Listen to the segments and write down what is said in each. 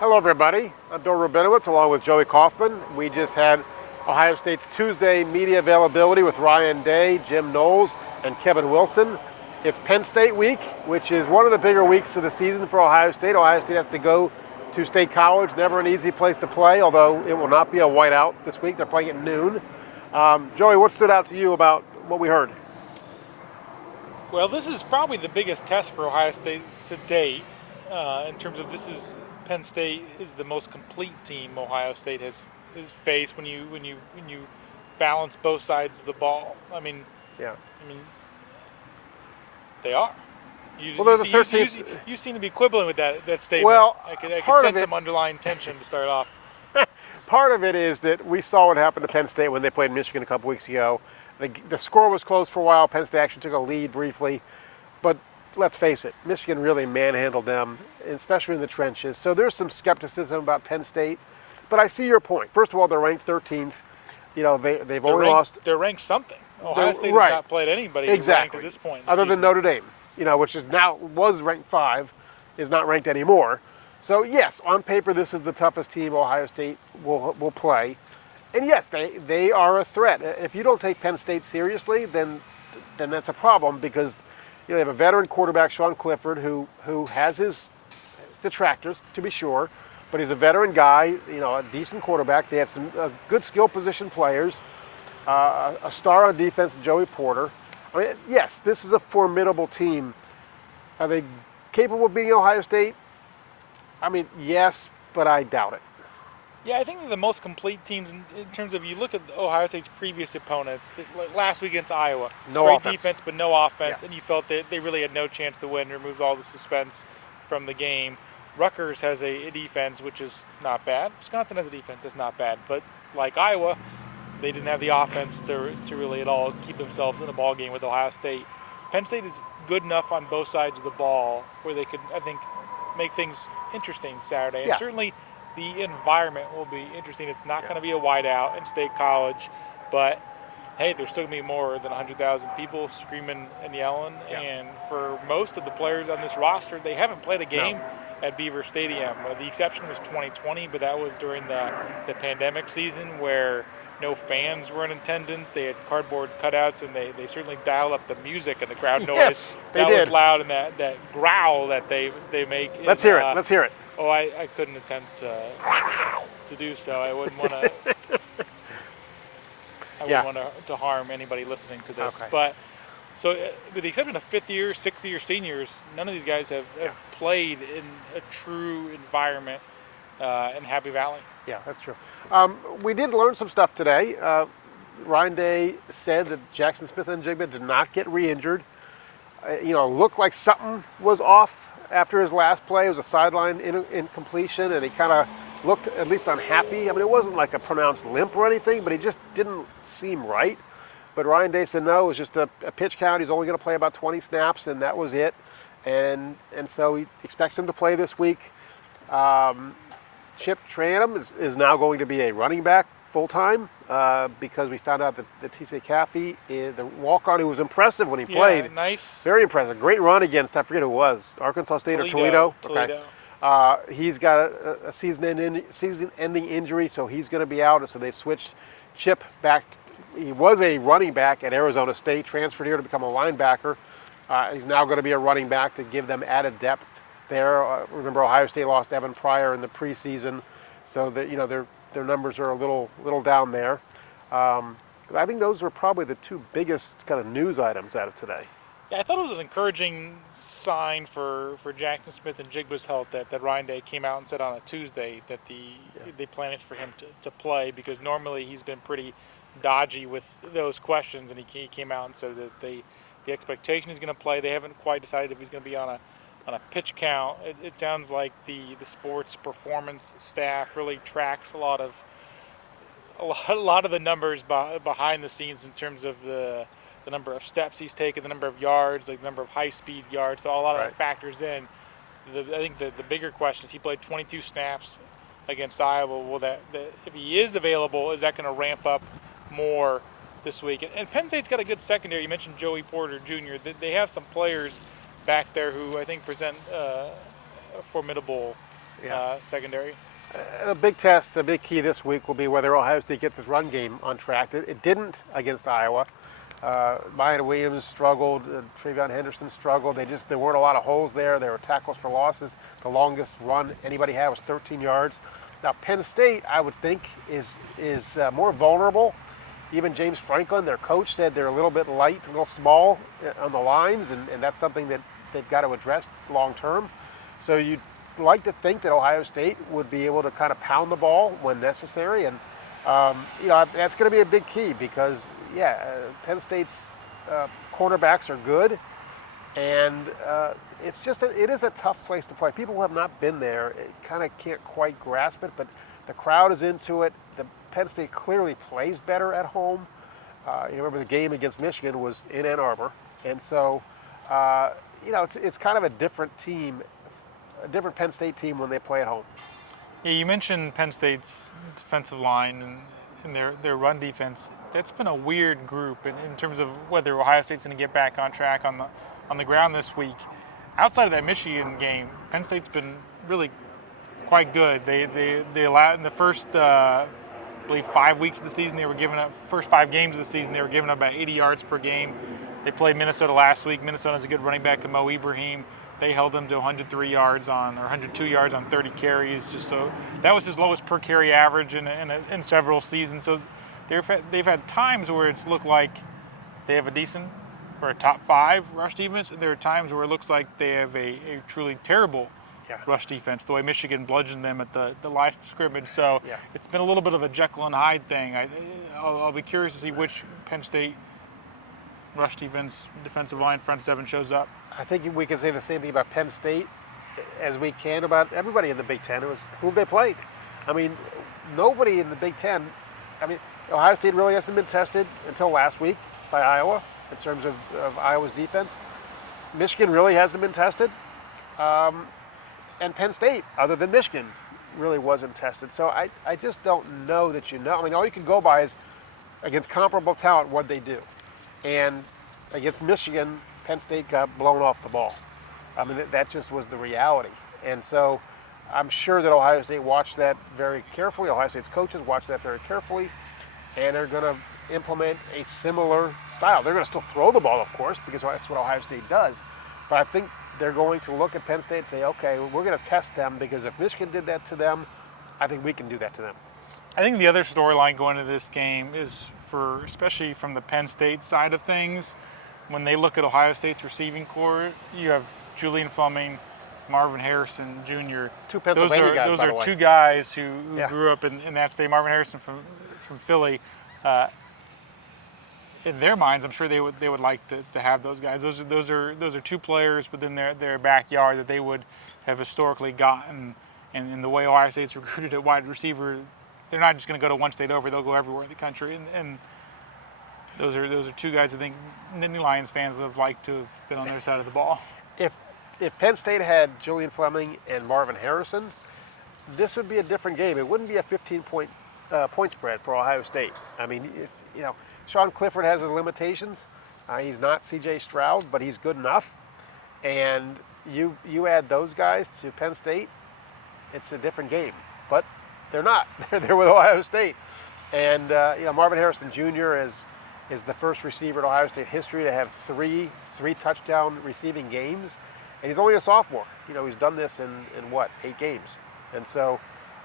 Hello, everybody. I'm Bill Rabinowitz along with Joey Kaufman. We just had Ohio State's Tuesday media availability with Ryan Day, Jim Knowles, and Kevin Wilson. It's Penn State week, which is one of the bigger weeks of the season for Ohio State. Ohio State has to go to State College, never an easy place to play, although it will not be a whiteout this week. They're playing at noon. Joey, what stood out to you about what we heard? Well, this is probably the biggest test for Ohio State to date, in terms of this is Penn State is the most complete team Ohio State has faced when you balance both sides of the ball. Yeah. I mean they are. You, Well, you, they're the see- 13th. you seem to be quibbling with that statement. Well, I could part of sense it- some underlying tension to start off. Part of it is that we saw what happened to Penn State when they played Michigan a couple weeks ago. The score was close for a while. Penn State actually took a lead briefly. But let's face it, Michigan really manhandled them, especially in the trenches. So there's some skepticism about Penn State. But I see your point. First of all, they're ranked 13th. You know, they've only lost. They're ranked something. Ohio State right. has not played anybody Exactly. ranked at this point. in the Other than season. Notre Dame, which is now was ranked 5, is not ranked anymore. So yes, on paper, this is the toughest team Ohio State will play. And yes, they are a threat. If you don't take Penn State seriously, then that's a problem because they have a veteran quarterback, Sean Clifford, who has his detractors, to be sure, but he's a veteran guy, a decent quarterback. They have some good skill position players, a star on defense, Joey Porter. I mean, yes, this is a formidable team. Are they capable of beating Ohio State? I mean, yes, but I doubt it. Yeah, I think they're the most complete teams in terms of you look at Ohio State's previous opponents. Like last week against Iowa, No great offense. defense but no offense, Yeah. and you felt that they really had no chance to win. Removed all the suspense from the game. Rutgers has a defense which is not bad. Wisconsin has a defense that's not bad, but like Iowa, they didn't have the offense to really at all keep themselves in a ball game with Ohio State. Penn State is good enough on both sides of the ball where they could, I think, make things interesting Saturday. And Yeah. certainly the environment will be interesting. It's not Yeah. going to be a whiteout in State College, but hey, there's still going to be more than 100,000 people screaming and yelling. Yeah. And for most of the players on this roster, they haven't played a game at Beaver Stadium. The exception was 2020, but that was during the pandemic season where no fans were in attendance. They had cardboard cutouts, and they certainly dialed up the music and the crowd noise. Yes, they that did. was loud, and that growl that they make. Let's hear it. Let's hear it. Oh, I couldn't attempt to do so. I wouldn't want to. I Yeah. wouldn't want to harm anybody listening to this. Okay. But so, with the exception of fifth-year, sixth-year seniors, none of these guys have played in a true environment in Happy Valley. Yeah, that's true. We did learn some stuff today. Ryan Day said that Jackson Smith and Jigba did not get re-injured. Looked like something was off after his last play. It was a sideline incompletion, and he kind of looked at least unhappy. I mean, it wasn't like a pronounced limp or anything, but he just didn't seem right. But Ryan Day said no, it was just a pitch count. He's only going to play about 20 snaps, and that was it. And so he expects him to play this week. Chip Tranum is now going to be a running back full-time because we found out that T.C. Caffey, the walk-on who was impressive when he played. Yeah, nice. Very impressive. Great run against, I forget who it was, Arkansas State or Toledo? Toledo. Okay. He's got a season-ending injury, so he's going to be out. And so they've switched Chip back. He was a running back at Arizona State, transferred here to become a linebacker. He's now going to be a running back to give them added depth there. Remember, Ohio State lost Evan Pryor in the preseason, so that their numbers are a little down there. I think those are probably the two biggest kind of news items out of today. Yeah, I thought it was an encouraging sign for Jackson Smith and Jigba's health that Ryan Day came out and said on a Tuesday that they planned for him to play, because normally he's been pretty dodgy with those questions, and he came out and said that the expectation he's going to play. They haven't quite decided if he's going to be on a pitch count. It sounds like the sports performance staff really tracks a lot of the numbers behind the scenes in terms of the number of steps he's taken, the number of yards, like the number of high-speed yards. So a lot of that factors in. I think the bigger question is he played 22 snaps against Iowa. Well, if he is available, is that going to ramp up more this week? And Penn State's got a good secondary. You mentioned Joey Porter Jr. They have some players back there who I think present a formidable secondary. A big test, a big key this week will be whether Ohio State gets its run game on track. It didn't against Iowa. Maya Williams struggled. Travion Henderson struggled. There weren't a lot of holes there. There were tackles for losses. The longest run anybody had was 13 yards. Now Penn State, I would think, is more vulnerable. Even James Franklin, their coach, said they're a little bit light, a little small on the lines, and that's something that they've got to address long term. So you'd like to think that Ohio State would be able to kind of pound the ball when necessary, and that's going to be a big key because Penn State's cornerbacks are good, and it is a tough place to play. People who have not been there kind of can't quite grasp it, but the crowd is into it. The Penn State clearly plays better at home. You remember the game against Michigan was in Ann Arbor, and so it's kind of a different team, a different Penn State team when they play at home. Yeah, you mentioned Penn State's defensive line and their run defense. That's been a weird group in terms of whether Ohio State's going to get back on track on the ground this week. Outside of that Michigan game, Penn State's been really quite good. They allowed in the first I believe 5 weeks of the season, they were giving up first 5 games of the season, they were giving up about 80 yards per game. They played Minnesota last week. Minnesota's a good running back, Mo Ibrahim. They held them to 102 yards on 30 carries. Just so that was his lowest per carry average in several seasons. So they've had times where it's looked like they have a decent or a top 5 rush defense. There are times where it looks like they have a truly terrible rush defense, the way Michigan bludgeoned them at the line of scrimmage. So it's been a little bit of a Jekyll and Hyde thing. I'll be curious to see which Penn State rush defense, defensive line, front 7 shows up. I think we can say the same thing about Penn State as we can about everybody in the Big Ten. It was who they played. I mean, nobody in the Big Ten. I mean, Ohio State really hasn't been tested until last week by Iowa in terms of Iowa's defense. Michigan really hasn't been tested. And Penn State, other than Michigan, really wasn't tested. So I just don't know that you know. I mean, all you can go by is against comparable talent what they do. And against Michigan, Penn State got blown off the ball. I mean, that just was the reality. And so I'm sure that Ohio State watched that very carefully. Ohio State's coaches watched that very carefully. And they're going to implement a similar style. They're going to still throw the ball, of course, because that's what Ohio State does. But I think they're going to look at Penn State and say, okay, we're going to test them because if Michigan did that to them, I think we can do that to them. I think the other storyline going into this game is especially from the Penn State side of things, when they look at Ohio State's receiving corps, you have Julian Fleming, Marvin Harrison Jr. Two Pennsylvania guys, those by the are way. two guys who grew up in that state. Marvin Harrison from Philly. In their minds, I'm sure they would like to have those guys. Those are two players within their backyard that they would have historically gotten. And in the way Ohio State's recruited at wide receiver, they're not just going to go to one state over; they'll go everywhere in the country. And those are two guys I think Nittany Lions fans would have liked to have been on their side of the ball. If Penn State had Julian Fleming and Marvin Harrison, this would be a different game. It wouldn't be a 15-point point spread for Ohio State. I mean, Sean Clifford has his limitations. He's not C.J. Stroud, but he's good enough. And you add those guys to Penn State, it's a different game. But they're not. They're with Ohio State. And Marvin Harrison Jr. is the first receiver in Ohio State history to have three touchdown receiving games. And he's only a sophomore. He's done this in 8 games. And so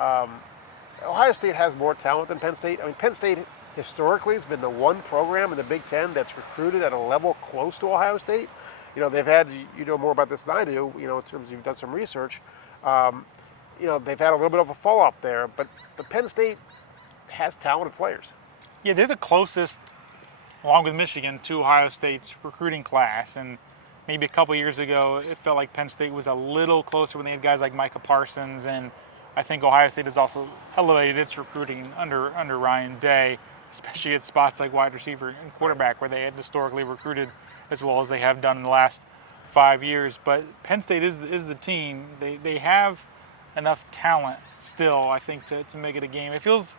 Ohio State has more talent than Penn State. I mean, Penn State historically has been the one program in the Big Ten that's recruited at a level close to Ohio State. They've had, more about this than I do, in terms of you've done some research. They've had a little bit of a fall off there, but Penn State has talented players. Yeah, they're the closest, along with Michigan, to Ohio State's recruiting class. And maybe a couple years ago, it felt like Penn State was a little closer when they had guys like Micah Parsons. And I think Ohio State has also elevated its recruiting under Ryan Day, especially at spots like wide receiver and quarterback, where they had historically recruited as well as they have done in the last 5 years. But Penn State is the team. They have enough talent still, I think, to make it a game. It feels,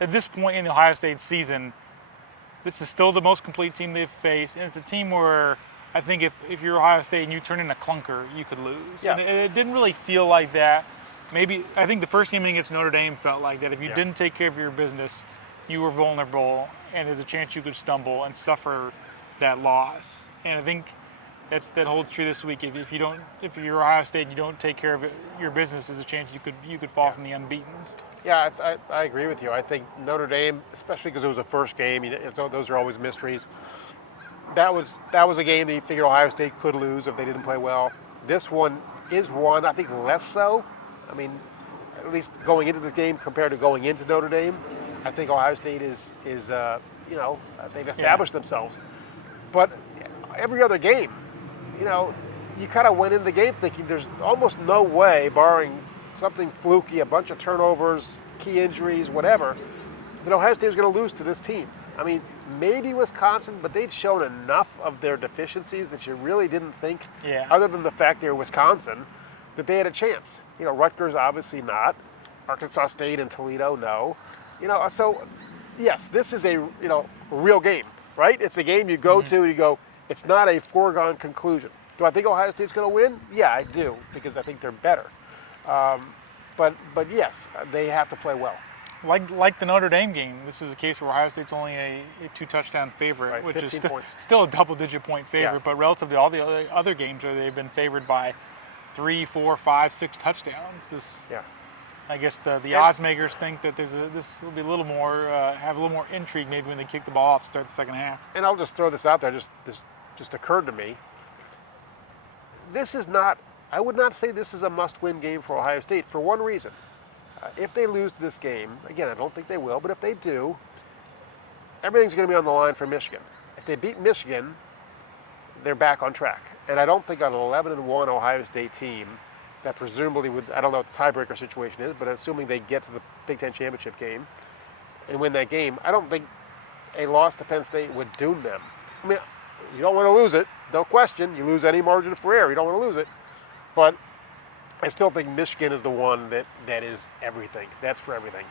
at this point in the Ohio State season, this is still the most complete team they've faced. And it's a team where I think if you're Ohio State and you turn in a clunker, you could lose. Yeah. And it didn't really feel like that maybe I think the first game against Notre Dame felt like that. If you Yeah. didn't take care of your business, you were vulnerable, and there's a chance you could stumble and suffer that loss. And I think that holds true this week. If you're Ohio State and you don't take care of your business, there's a chance you could fall from the unbeatens. Yeah, I agree with you. I think Notre Dame, especially because it was a first game, those are always mysteries. That was a game that you figured Ohio State could lose if they didn't play well. This one is one, I think, less so. I mean, at least going into this game compared to going into Notre Dame, I think Ohio State is they've established themselves. But every other game, you kind of went into the game thinking there's almost no way, barring something fluky, a bunch of turnovers, key injuries, whatever, that Ohio State was going to lose to this team. I mean, maybe Wisconsin, but they'd shown enough of their deficiencies that you really didn't think, other than the fact they were Wisconsin, that they had a chance. Rutgers obviously not. Arkansas State and Toledo, no. So yes, this is a real game, right? It's a game you go to and you go, it's not a foregone conclusion. Do I think Ohio State's going to win? Yeah, I do, because I think they're better. But yes, they have to play well. Like the Notre Dame game, this is a case where Ohio State's only a 2-touchdown favorite, Right, which is 15 points. still a double-digit point favorite, Yeah. but relative to all the other games where they've been favored by 3, 4, 5, 6 touchdowns. Yeah. I guess the odds makers think that this will be a little more have a little more intrigue maybe when they kick the ball off to start the second half. And I'll just throw this out there. This just occurred to me. This is not. I would not say this is a must-win game for Ohio State for one reason. If they lose this game, again, I don't think they will, but if they do, everything's going to be on the line for Michigan. If they beat Michigan, they're back on track. And I don't think an 11-1 Ohio State team that presumably would, I don't know what the tiebreaker situation is, but assuming they get to the Big Ten championship game and win that game, I don't think a loss to Penn State would doom them. I mean, you don't want to lose it, no question. You lose any margin for error, you don't want to lose it. But I still think Michigan is the one that is everything. That's for everything.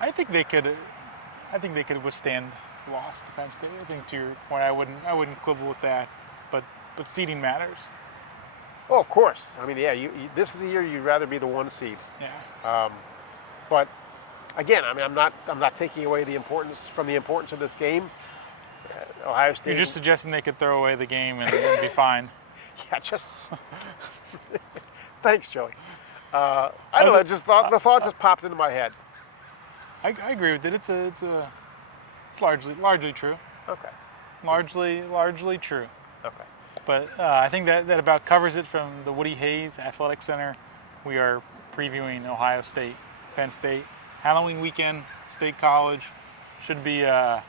I think they could withstand a loss to Penn State. I think to your point, I wouldn't quibble with that, but seeding matters. Oh, of course. I mean, yeah. This is a year you'd rather be the 1 seed. Yeah. But again, I mean, I'm not taking away the importance of this game. Ohio State. You're just suggesting they could throw away the game and be fine. Yeah, just. Thanks, Joey. I don't know. The thought just popped into my head. I agree with it. It's largely true. Okay. Largely true. Okay. But I think that about covers it from the Woody Hayes Athletic Center. We are previewing Ohio State, Penn State, Halloween weekend, State College. Should be. I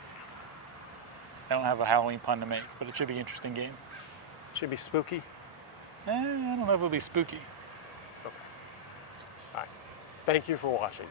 don't have a Halloween pun to make, but it should be an interesting game. Should be spooky. I don't know if it'll be spooky. Okay. All right. Thank you for watching.